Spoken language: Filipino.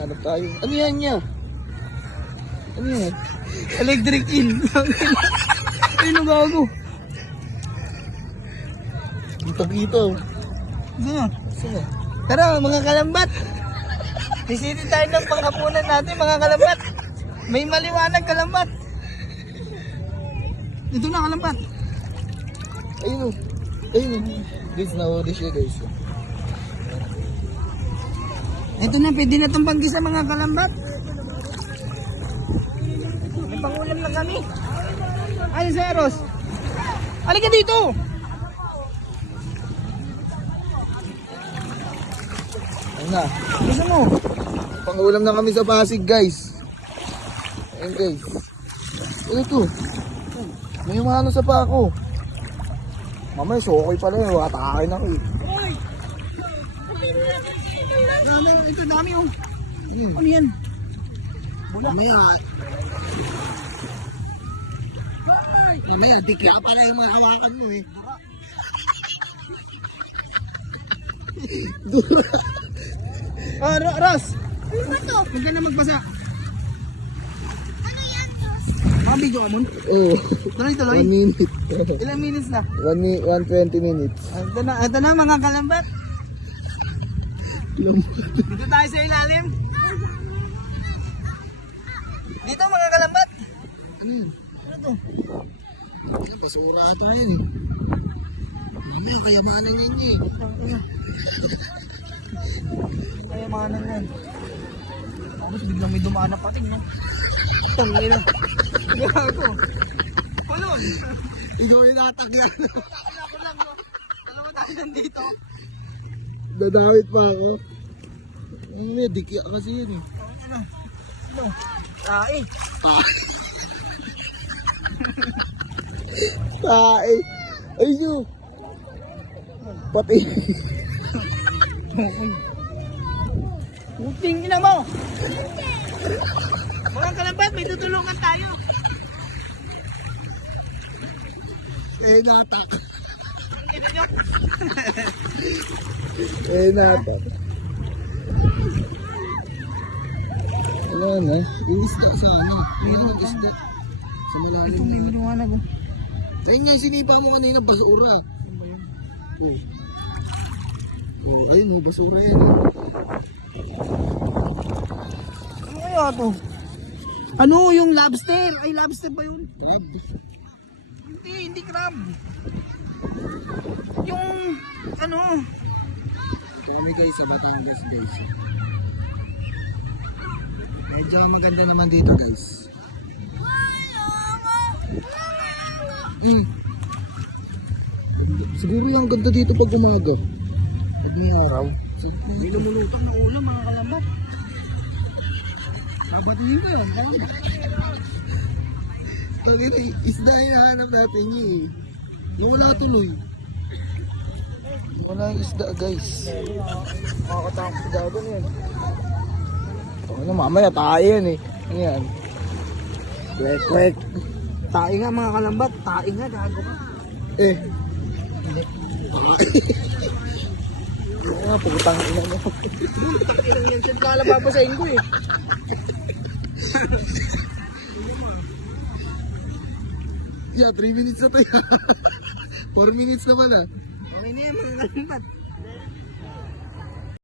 hanap tayo. Ano yan niya? Ano yan? Electric eel. Ay, nagago. Kita-kita. Ano? Saan? Tara, mga kalambat. Visitin tayo ng panghapunan natin, mga kalambat. May maliwanag kalambat. Ito na kalambat. Ayun o. Ayun o. Guys, nahuli siya guys. Ito na, pwede na itong panggisa mga kalambat. May pangulam lang kami. Ayun si Eros. Halika dito. Ayun na. Gusto mo? Pangulam na kami sa Pasig guys. Ayun guys. Ano ito? May umano sa pako. Mamaya sokoy pala yun. Watakain ako eh. Ito dami oh. Ano yan? Wala. Mamaya, di kaya pala yung mga hawakan mo eh. Ros! Ano ba to? Huwag ka na magbasa. Ano yan, Diyos? Makabidyo ka mon? Oo. Tuloy-tuloy. 1 minute. Ilang minutes na? 120 minutes. Ito na mga kalambat. Dito tayo sa ilalim. Dito mga kalambat. Ano to? Basura ito yun eh. Mamaya, kayamanan yan eh. Kaya mga nang yan. Tapos biglang may dumaan na pating, no? Tangin na. Gago. Palon. Ikaw yung natakyan. Ako lang, no? Dalawa tayo nandito. Dadawit pa ako. May dikya kasi yun eh. Ano? Ano? Tae. Tae. Ay yun. Pati. Puting ina mo! Mga kalambat, may tutulungan tayo. Eh natak. Ito nyo. Eh natak. Wala na. Yung isda sa ano. Yung isda. Sa malalim. May liwanag oh. Ayun nga yung sinipa mo kanina, basura. Oh. Oh, ayun mo, basura yan. Ano kaya to? Ano yung lobster? Ay, lobster ba yun? Crab. Hindi crab. Yung, ano? Kami guys, sa Batangas guys. Medyo ang ganda naman dito guys. Siguro yung ganda dito pag umaga. Pag may araw. May lumulutang na ulam, mga kalambat. Babatiin ko yun, kalambat. Pag isda yung nahanap natin yun eh. Yung wala tuloy. Wala yung isda guys. Makakatakot sa gago na yan. Ano mamaya tayo yan eh. Ano yan? Kwek. Tae nga mga kalambat, tae nga, gago ka. Eh. Ano nga, pagkutang ina mo. Ilang yan siya kalababasahin ko eh. Yeah, 3 minutes na tayo. 4 minutes naman ah. Okay na yan mga kalambat.